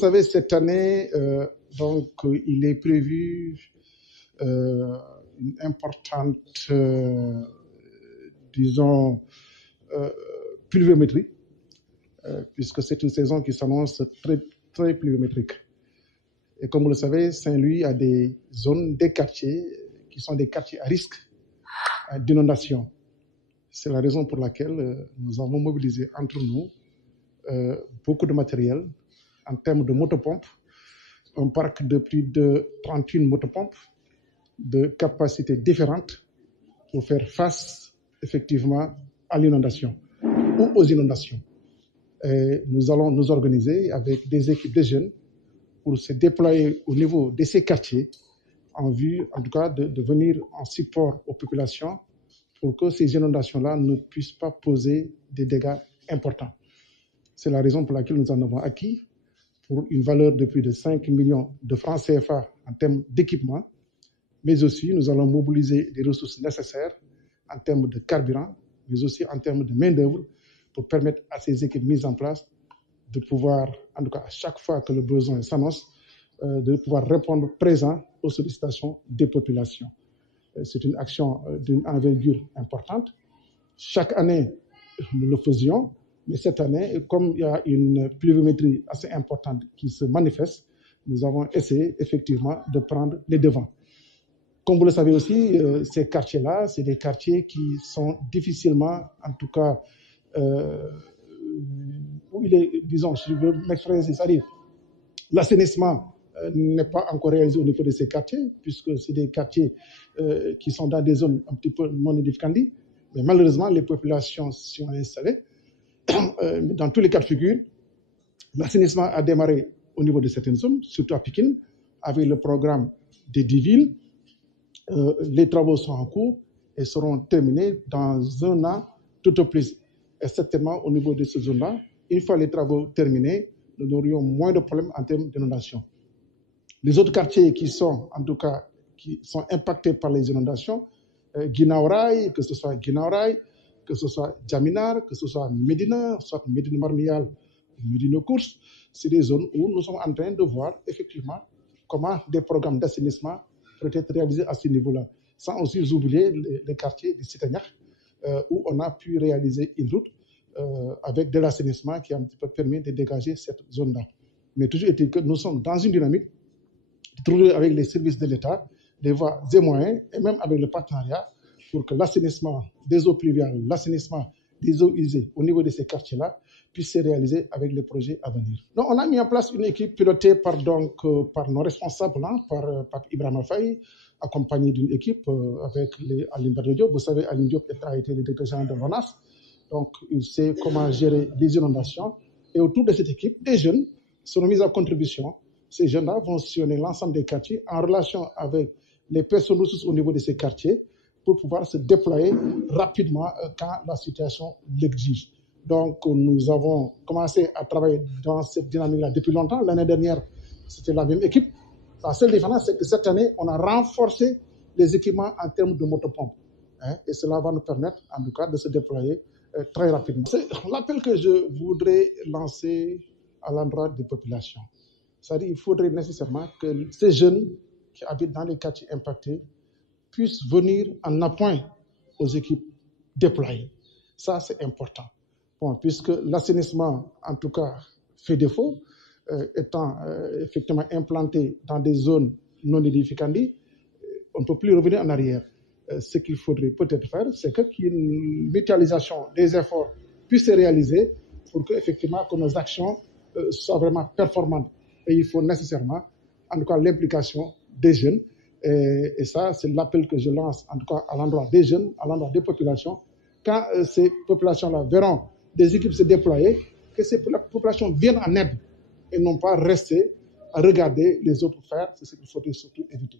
Vous savez, cette année, il est prévu une importante, pluviométrie, puisque c'est une saison qui s'annonce très pluviométrique. Et comme vous le savez, Saint-Louis a des zones, des quartiers qui sont des quartiers à risque d'inondation. C'est la raison pour laquelle nous avons mobilisé entre nous beaucoup de matériel en termes de motopompes, un parc de plus de 31 motopompes de capacités différentes pour faire face effectivement à l'inondation ou aux inondations. Et nous allons nous organiser avec des équipes de jeunes pour se déployer au niveau de ces quartiers en vue, en tout cas, de venir en support aux populations pour que ces inondations-là ne puissent pas poser des dégâts importants. C'est la raison pour laquelle nous en avons acquis pour une valeur de plus de 5 millions de francs CFA en termes d'équipement, mais aussi nous allons mobiliser les ressources nécessaires en termes de carburant, mais aussi en termes de main-d'œuvre pour permettre à ces équipes mises en place de pouvoir, en tout cas à chaque fois que le besoin s'annonce, de pouvoir répondre présent aux sollicitations des populations. C'est une action d'une envergure importante. Chaque année, nous le faisions, mais cette année, comme il y a une pluviométrie assez importante qui se manifeste, nous avons essayé effectivement de prendre les devants. Comme vous le savez aussi, ces quartiers-là, c'est des quartiers qui sont difficilement, en tout cas, où il est, disons, je veux m'exprimer, c'est-à-dire l'assainissement n'est pas encore réalisé au niveau de ces quartiers, puisque c'est des quartiers qui sont dans des zones un petit peu non édificantes, mais malheureusement, les populations s'y ont installées. Dans tous les cas de figure, l'assainissement a démarré au niveau de certaines zones, surtout à Pikine, avec le programme des 10 villes. Les travaux sont en cours et seront terminés dans un an tout au plus. Et certainement au niveau de ces zones-là, une fois les travaux terminés, nous aurions moins de problèmes en termes d'inondation. Les autres quartiers qui sont, en tout cas, qui sont impactés par les inondations, Guinaouraï, que ce soit Guinaouraï, que ce soit Djaminar, que ce soit Médina, soit Médina Marmial, Médina Course, c'est des zones où nous sommes en train de voir effectivement comment des programmes d'assainissement peuvent être réalisés à ce niveau-là. Sans aussi oublier les quartiers du Citagnac, où on a pu réaliser une route avec de l'assainissement qui a un petit peu permis de dégager cette zone-là. Mais toujours est-il que nous sommes dans une dynamique de trouver avec les services de l'État des voies et moyens, et même avec le partenariat, pour que l'assainissement des eaux pluviales, l'assainissement des eaux usées au niveau de ces quartiers-là puisse se réaliser avec les projets à venir. Donc, on a mis en place une équipe pilotée par nos responsables, par Pape Ibrahima Faye, accompagné d'une équipe avec Aline Diop. Vous savez, Aline Diop a été le directeur général de l'ONAS, donc il sait comment gérer les inondations. Et autour de cette équipe, des jeunes seront mis à contribution. Ces jeunes-là vont sillonner l'ensemble des quartiers en relation avec les personnes ressources au niveau de ces quartiers pour pouvoir se déployer rapidement quand la situation l'exige. Donc, nous avons commencé à travailler dans cette dynamique-là depuis longtemps. L'année dernière, c'était la même équipe. La seule différence, c'est que cette année, on a renforcé les équipements en termes de motopompes. Et cela va nous permettre, en tout cas, de se déployer très rapidement. C'est l'appel que je voudrais lancer à l'endroit des populations. C'est-à-dire qu'il faudrait nécessairement que ces jeunes qui habitent dans les quartiers impactés puissent venir en appoint aux équipes déployées. Ça, c'est important. Bon, puisque l'assainissement, en tout cas, fait défaut, étant effectivement implanté dans des zones non édificantes, on ne peut plus revenir en arrière. Ce qu'il faudrait peut-être faire, c'est qu'une mutualisation des efforts puisse se réaliser pour que, effectivement, que nos actions soient vraiment performantes. Et il faut nécessairement, en tout cas, l'implication des jeunes. Et ça, c'est l'appel que je lance, en tout cas, à l'endroit des jeunes, à l'endroit des populations. Quand ces populations-là verront des équipes se déployer, que ces populations viennent en aide et non pas rester à regarder les autres faire. C'est ce qu'il faut surtout éviter.